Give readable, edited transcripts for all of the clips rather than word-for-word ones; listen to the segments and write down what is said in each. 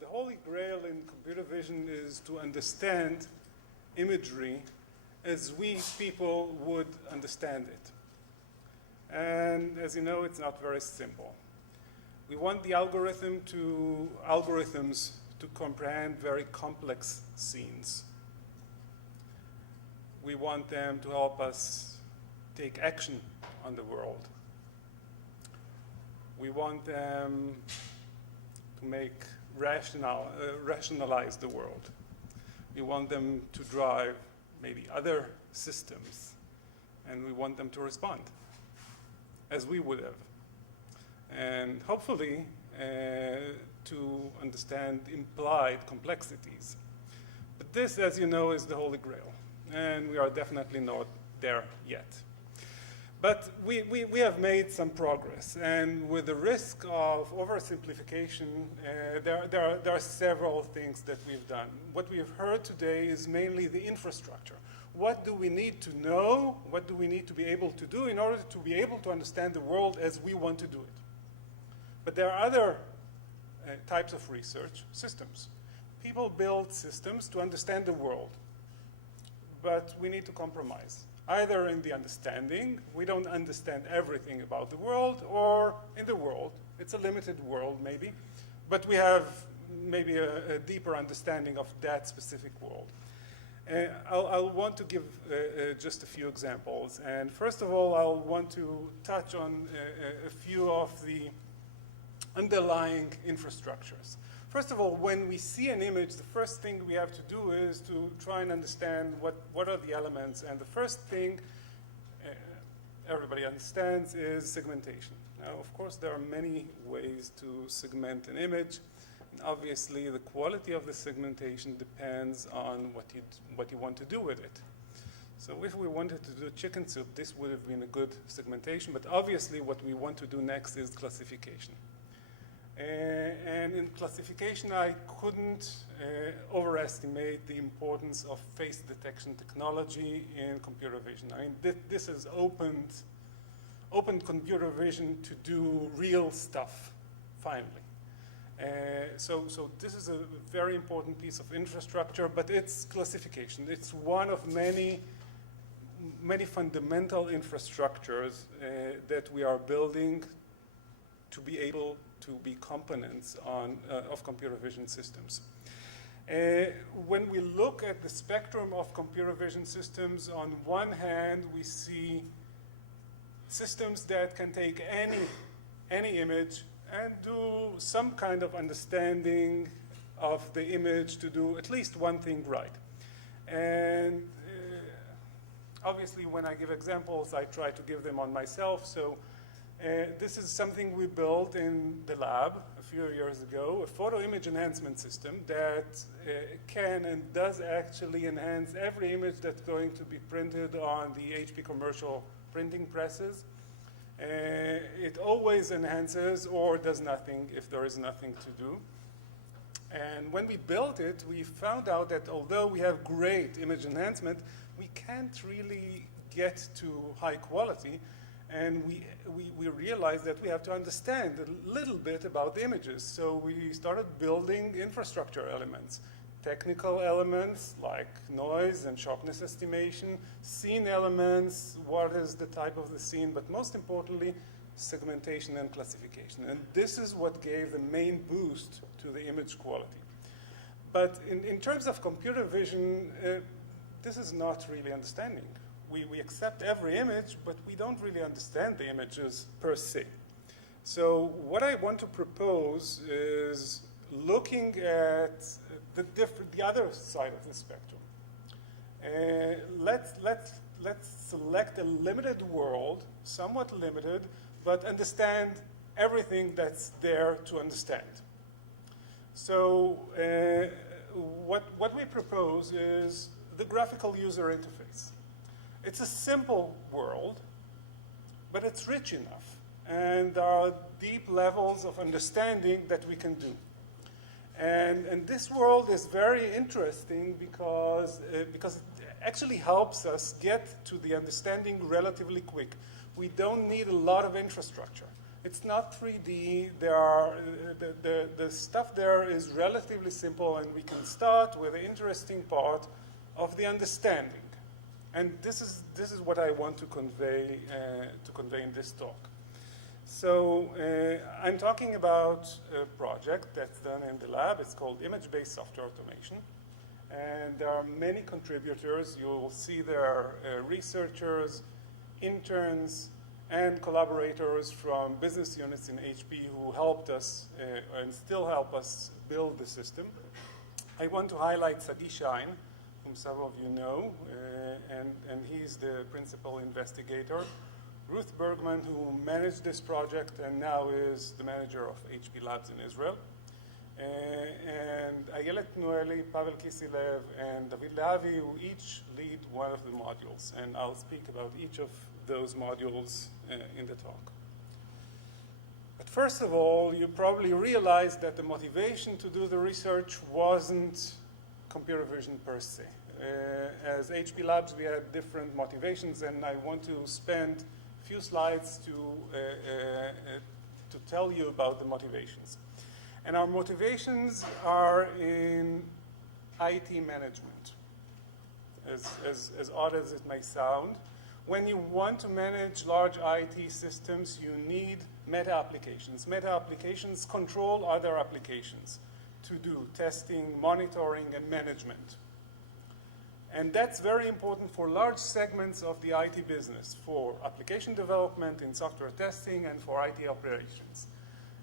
the holy grail in computer vision is to understand imagery as we people would understand it. And as you know, it's not very simple. We want the algorithms to comprehend very complex scenes. We want them to help us take action on the world. We want them to rationalize the world. We want them to drive maybe other systems, and we want them to respond as we would have. And hopefully to understand implied complexities. But this, as you know, is the holy grail, and we are definitely not there yet. But we have made some progress, and with the risk of oversimplification, there are several things that we've done. What we have heard today is mainly the infrastructure. What do we need to know? What do we need to be able to do in order to be able to understand the world as we want to do it? But there are other types of research systems. People build systems to understand the world, but we need to compromise. Either in the understanding, we don't understand everything about the world, or in the world, it's a limited world maybe, but we have maybe a deeper understanding of that specific world. I'll want to give just a few examples. And first of all, I'll want to touch on a few of the underlying infrastructures. First of all, when we see an image, the first thing we have to do is to try and understand what are the elements. And the first thing everybody understands is segmentation. Now, of course, there are many ways to segment an image. And obviously, the quality of the segmentation depends on what you want to do with it. So if we wanted to do chicken soup, this would have been a good segmentation. But obviously, what we want to do next is classification. And in classification, I couldn't overestimate the importance of face detection technology in computer vision. I mean, this has opened computer vision to do real stuff, finally. So this is a very important piece of infrastructure, but it's classification. It's one of many fundamental infrastructures that we are building to be able to be components of computer vision systems. When we look at the spectrum of computer vision systems, on one hand, we see systems that can take any image and do some kind of understanding of the image to do at least one thing right. And obviously, when I give examples, I try to give them on myself. So this is something we built in the lab a few years ago, a photo image enhancement system that can and does actually enhance every image that's going to be printed on the HP commercial printing presses. It always enhances or does nothing if there is nothing to do. And when we built it, we found out that although we have great image enhancement, we can't really get to high quality. And we realized that we have to understand a little bit about the images. So we started building infrastructure elements, technical elements like noise and sharpness estimation, scene elements, what is the type of the scene, but most importantly, segmentation and classification. And this is what gave the main boost to the image quality. But in terms of computer vision, this is not really understanding. We accept every image, but we don't really understand the images per se. So what I want to propose is looking at the other side of the spectrum. Let's select a limited world, somewhat limited, but understand everything that's there to understand. So what we propose is the graphical user interface. It's a simple world, but it's rich enough. And there are deep levels of understanding that we can do. And this world is very interesting because it actually helps us get to the understanding relatively quick. We don't need a lot of infrastructure. It's not 3D. There are, the stuff there is relatively simple, and we can start with the interesting part of the understanding. And this is what I want to convey in this talk. So I'm talking about a project that's done in the lab. It's called image-based software automation. And there are many contributors. You will see there are researchers, interns, and collaborators from business units in HP who helped us and still help us build the system. I want to highlight Sagi Shine, whom several of you know, and he's the principal investigator. Ruth Bergman, who managed this project and now is the manager of HP Labs in Israel. And Ayelet Noeli, Pavel Kisilev, and David Leavi, who each lead one of the modules. And I'll speak about each of those modules in the talk. But first of all, you probably realized that the motivation to do the research wasn't computer vision per se. As HP Labs, we had different motivations, and I want to spend a few slides to tell you about the motivations. And our motivations are in IT management, as odd as it may sound. When you want to manage large IT systems, you need meta applications. Meta applications control other applications to do testing, monitoring, and management. And that's very important for large segments of the IT business, for application development, in software testing, and for IT operations.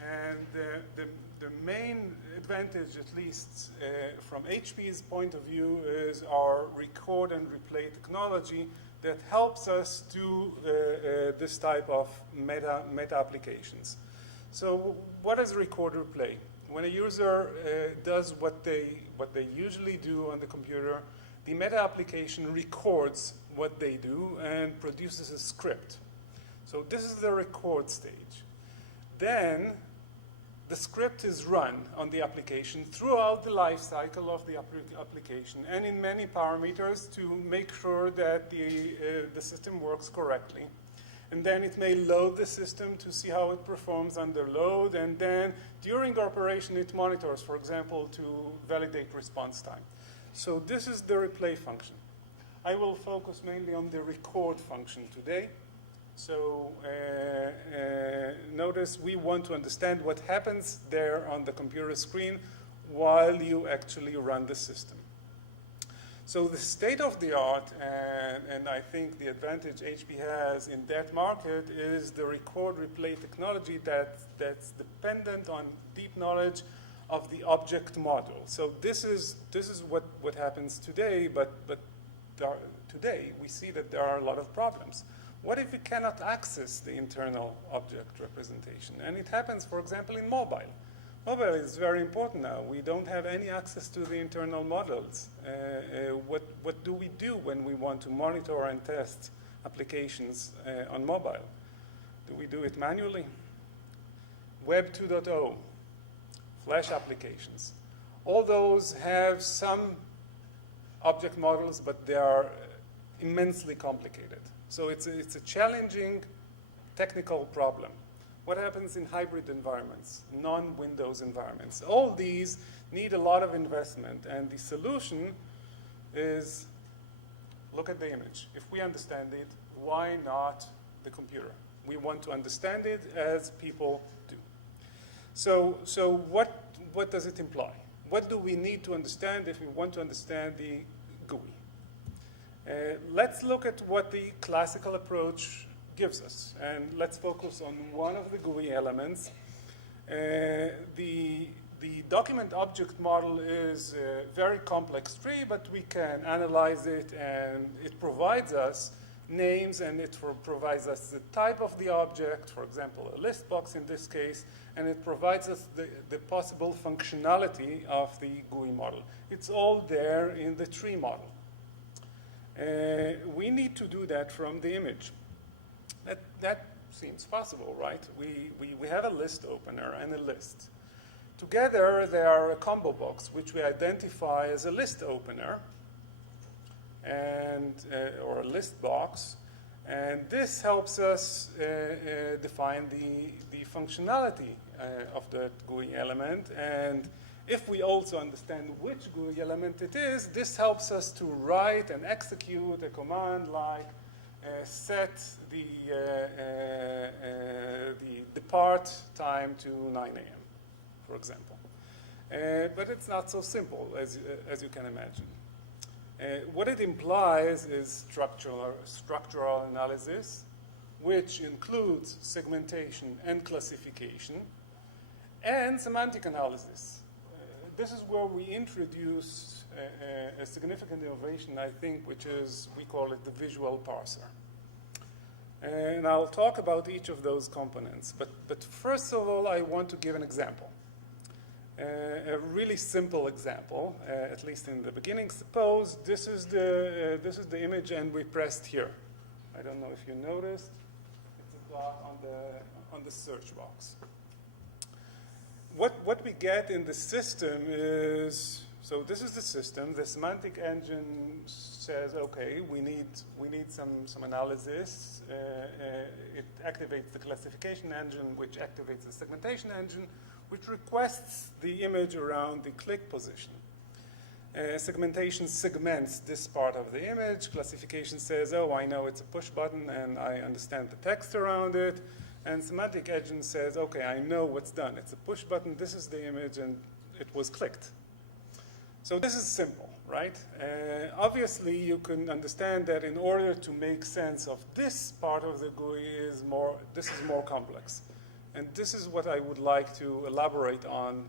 And the main advantage, at least from HP's point of view, is our record and replay technology that helps us do this type of meta applications. So what is record replay? When a user does what they usually do on the computer, the meta application records what they do and produces a script. So this is the record stage. Then the script is run on the application throughout the life cycle of the application and in many parameters to make sure that the system works correctly. And then it may load the system to see how it performs under load, and then during operation it monitors, for example, to validate response time. So this is the replay function. I will focus mainly on the record function today. So notice we want to understand what happens there on the computer screen while you actually run the system. So the state of the art, and I think the advantage HP has in that market, is the record replay technology that's dependent on deep knowledge of the object model. So this is what happens today, but today we see that there are a lot of problems. What if we cannot access the internal object representation? And it happens, for example, in mobile. Mobile is very important now. We don't have any access to the internal models. What do we do when we want to monitor and test applications on mobile? Do we do it manually? Web 2.0, Flash applications. All those have some object models, but they are immensely complicated. So it's a challenging technical problem. What happens in hybrid environments, non-Windows environments? All these need a lot of investment, and the solution is look at the image. If we understand it, why not the computer? We want to understand it as people do. So what does it imply? What do we need to understand if we want to understand the GUI? Let's look at what the classical approach gives us, and let's focus on one of the GUI elements. The document object model is a very complex tree, but we can analyze it, and it provides us names, and it provides us the type of the object, for example, a list box in this case, and it provides us the possible functionality of the GUI model. It's all there in the tree model. We need to do that from the image. That seems possible, right? We have a list opener and a list. Together, they are a combo box, which we identify as a list opener and or a list box. And this helps us define the functionality of the GUI element. And if we also understand which GUI element it is, this helps us to write and execute a command like set the depart time to 9 a.m., for example. But it's not so simple, as you can imagine. What it implies is structural analysis, which includes segmentation and classification, and semantic analysis. This is where we introduce a significant innovation, I think, which is, we call it the visual parser. And I'll talk about each of those components. But first of all, I want to give an example. A really simple example, at least in the beginning. Suppose this is the image and we pressed here. I don't know if you noticed. It's a dot on the search box. What we get in the system is, so this is the system. The semantic engine says, okay, we need some analysis. It activates the classification engine, which activates the segmentation engine, which requests the image around the click position. Segmentation segments this part of the image. Classification says, oh, I know it's a push button, and I understand the text around it. And semantic engine says, okay, I know what's done. It's a push button. This is the image, and it was clicked. So this is simple, right? Obviously, you can understand that in order to make sense of this part of the GUI, this is more complex. And this is what I would like to elaborate on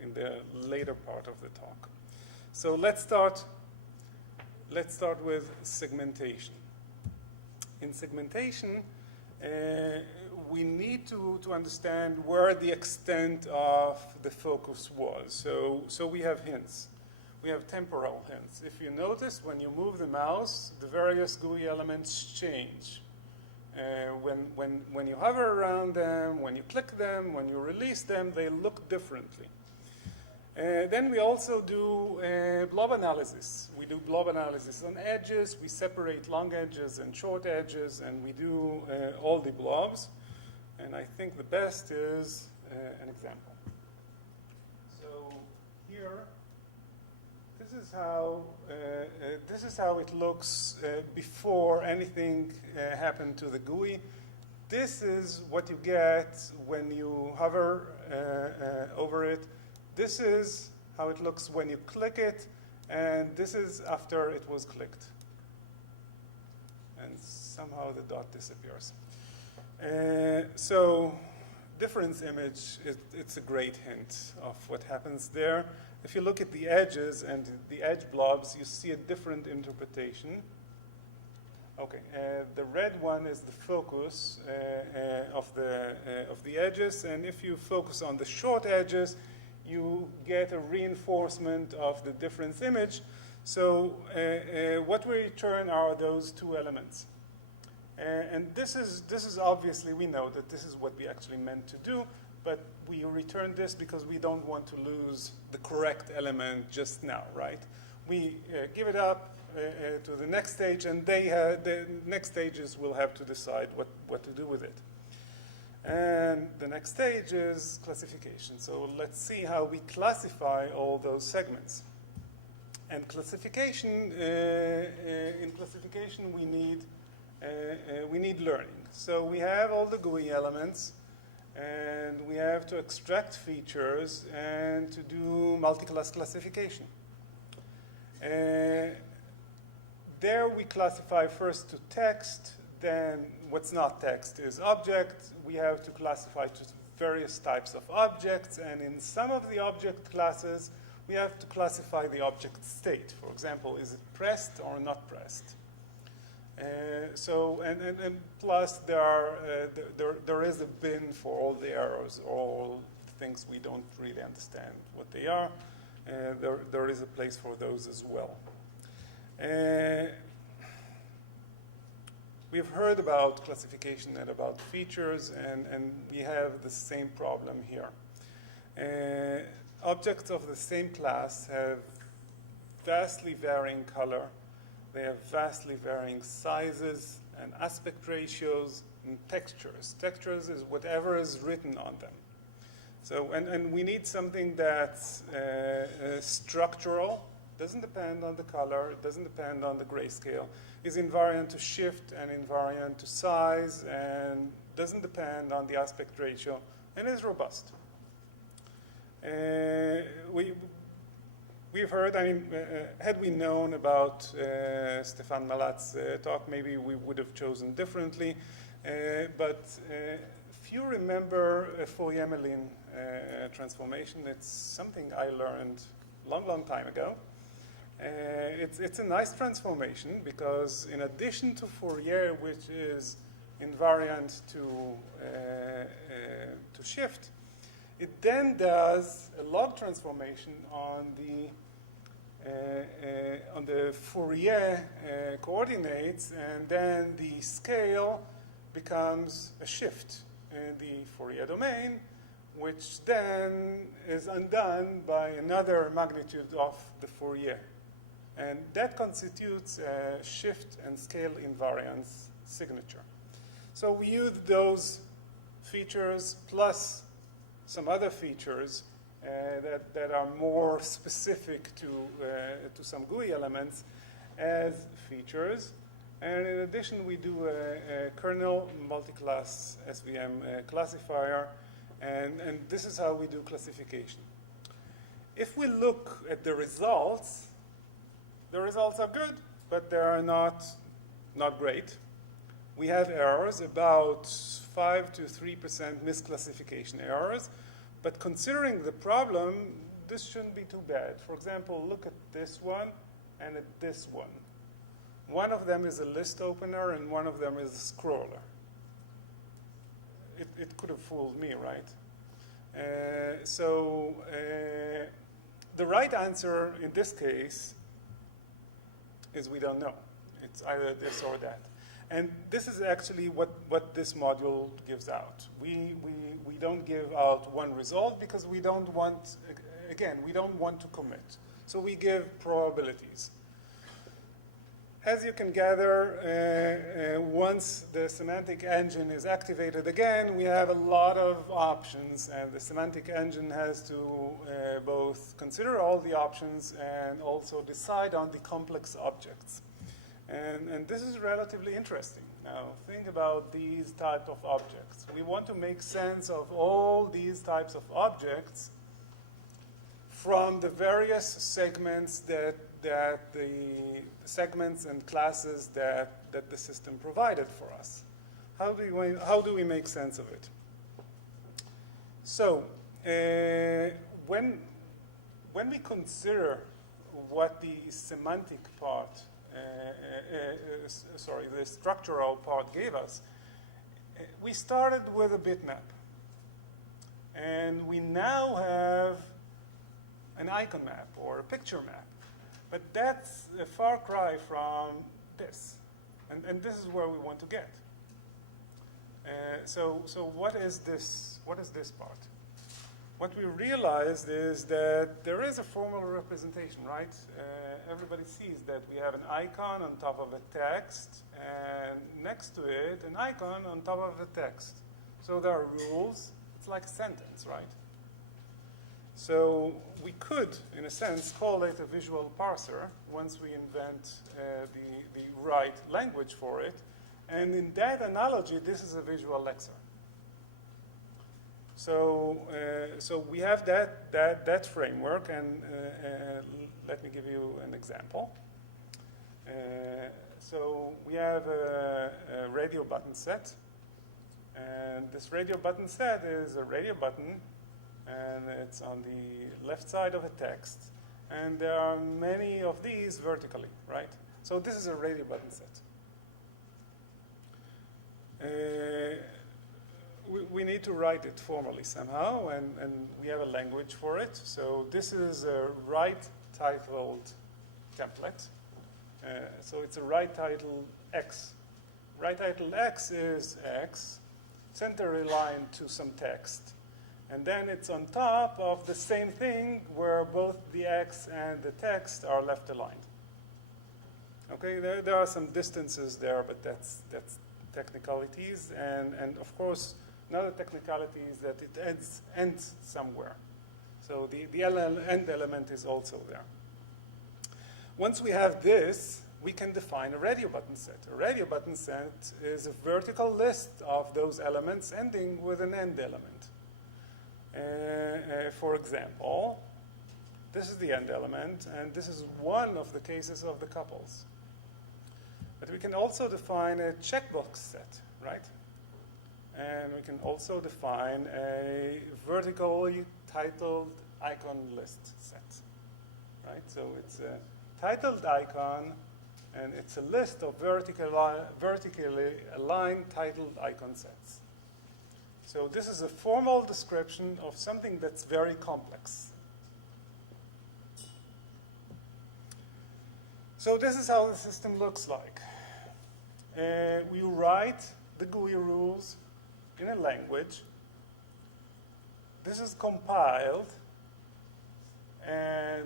in the later part of the talk. So let's start with segmentation. In segmentation, we need to understand where the extent of the focus was. So we have hints. We have temporal hints. If you notice, when you move the mouse, the various GUI elements change. When you hover around them, when you click them, when you release them, they look differently. Then we also do blob analysis. We do blob analysis on edges. We separate long edges and short edges, and we do all the blobs. And I think the best is an example. So here, this is how it looks before anything happened to the GUI. This is what you get when you hover over it. This is how it looks when you click it, and this is after it was clicked. And somehow the dot disappears. So difference image, it's a great hint of what happens there. If you look at the edges and the edge blobs, you see a different interpretation. Okay, the red one is the focus of the edges, and if you focus on the short edges, you get a reinforcement of the difference image. So what we return are those two elements. And this is obviously, we know that this is what we actually meant to do, but we return this because we don't want to lose the correct element just now, right? We give it up to the next stage, and the next stages will have to decide what to do with it. And the next stage is classification. So let's see how we classify all those segments. And classification, in classification we need learning. So we have all the GUI elements, and we have to extract features and to do multi-class classification. There we classify first to text, then what's not text is object. We have to classify to various types of objects, and in some of the object classes, we have to classify the object state. For example, is it pressed or not pressed? And plus there is a bin for all the errors, all things we don't really understand what they are. There is a place for those as well. We've heard about classification and about features, and we have the same problem here. Objects of the same class have vastly varying color, They have vastly varying sizes and aspect ratios and textures. Textures is whatever is written on them. So, and we need something that's structural, doesn't depend on the color, it doesn't depend on the grayscale, is invariant to shift and invariant to size, and doesn't depend on the aspect ratio, and is robust. We've heard, had we known about Stefan Malat's talk, maybe we would have chosen differently, but if you remember Fourier-Mellin transformation, it's something I learned long time ago. It's a nice transformation because in addition to Fourier, which is invariant to shift, it then does a log transformation on the Fourier coordinates, and then the scale becomes a shift in the Fourier domain, which then is undone by another magnitude of the Fourier. And that constitutes a shift and scale invariance signature. So we use those features plus some other features that are more specific to some GUI elements as features. And in addition, we do a kernel multi-class SVM classifier, and this is how we do classification. If we look at the results are good, but they are not great. We have errors, about 5 to 3% misclassification errors, but considering the problem, this shouldn't be too bad. For example, look at this one and at this one. One of them is a list opener and one of them is a scroller. It could have fooled me, right? The right answer in this case is we don't know. It's either this or that. And this is actually what this module gives out. We don't give out one result because we don't want, again, we don't want to commit. So we give probabilities. As you can gather, once the semantic engine is activated again, we have a lot of options, and the semantic engine has to both consider all the options and also decide on the complex objects. And this is relatively interesting. Now, think about these types of objects. We want to make sense of all these types of objects from the various segments that the segments and classes that the system provided for us. How do we make sense of it? So, when we consider what the semantic part, the structural part gave us, we started with a bitmap. And we now have an icon map or a picture map. But that's a far cry from this. And this is where we want to get. So what is this part? What we realized is that there is a formal representation, right? Everybody sees that we have an icon on top of a text, and next to it, an icon on top of the text. So there are rules. It's like a sentence, right? So we could, in a sense, call it a visual parser once we invent the right language for it. And in that analogy, this is a visual lexer. So we have that framework, and let me give you an example. So we have a radio button set, and this radio button set is a radio button, and it's on the left side of a text, and there are many of these vertically, right? So this is a radio button set. We need to write it formally somehow, and we have a language for it. So this is a right-titled template. So it's a right-titled X. Right-titled X is X, center aligned to some text. And then it's on top of the same thing where both the X and the text are left aligned. Okay, there are some distances there, but that's technicalities, and of course another technicality is that it ends somewhere. So the end element is also there. Once we have this, we can define a radio button set. A radio button set is a vertical list of those elements ending with an end element. For example, this is the end element, and this is one of the cases of the couples. But we can also define a checkbox set, right? And we can also define a vertically titled icon list set, right? So it's a titled icon, and it's a list of vertically aligned titled icon sets. So this is a formal description of something that's very complex. So this is how the system looks like. We write the GUI rules in a language. This is compiled, and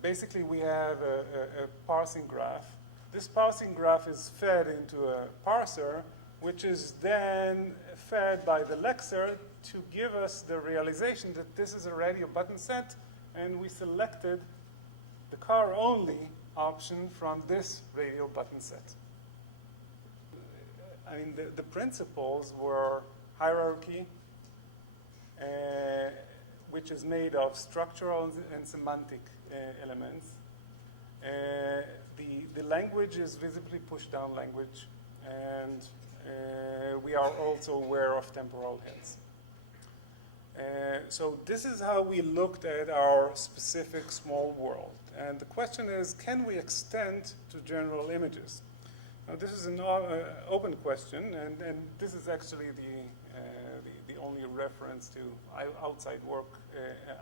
basically we have a parsing graph. This parsing graph is fed into a parser, which is then fed by the lexer to give us the realization that this is a radio button set, and we selected the car-only option from this radio button set. I mean, the principles were hierarchy, which is made of structural and semantic elements. The language is visibly pushed down language, and we are also aware of temporal heads. So this is how we looked at our specific small world. And the question is, can we extend to general images? Now, this is an open question, and this is actually the only reference to outside work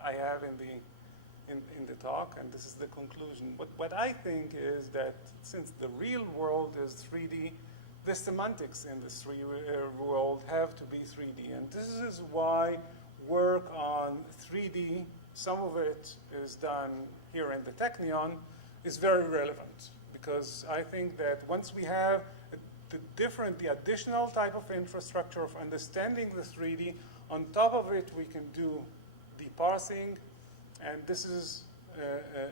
I have in the talk, and this is the conclusion. What I think is that since the real world is 3D, the semantics in this world have to be 3D, and this is why work on 3D, some of it is done here in the Technion, is very relevant, because I think that once we have the additional type of infrastructure of understanding the 3D, on top of it we can do the parsing, and this is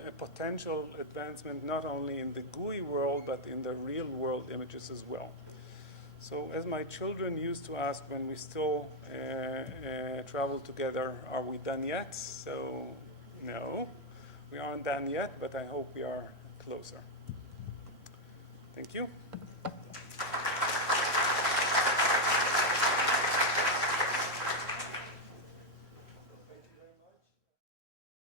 a potential advancement not only in the GUI world, but in the real world images as well. So as my children used to ask when we still travel together, are we done yet? So no, we aren't done yet, but I hope we are closer. Thank you.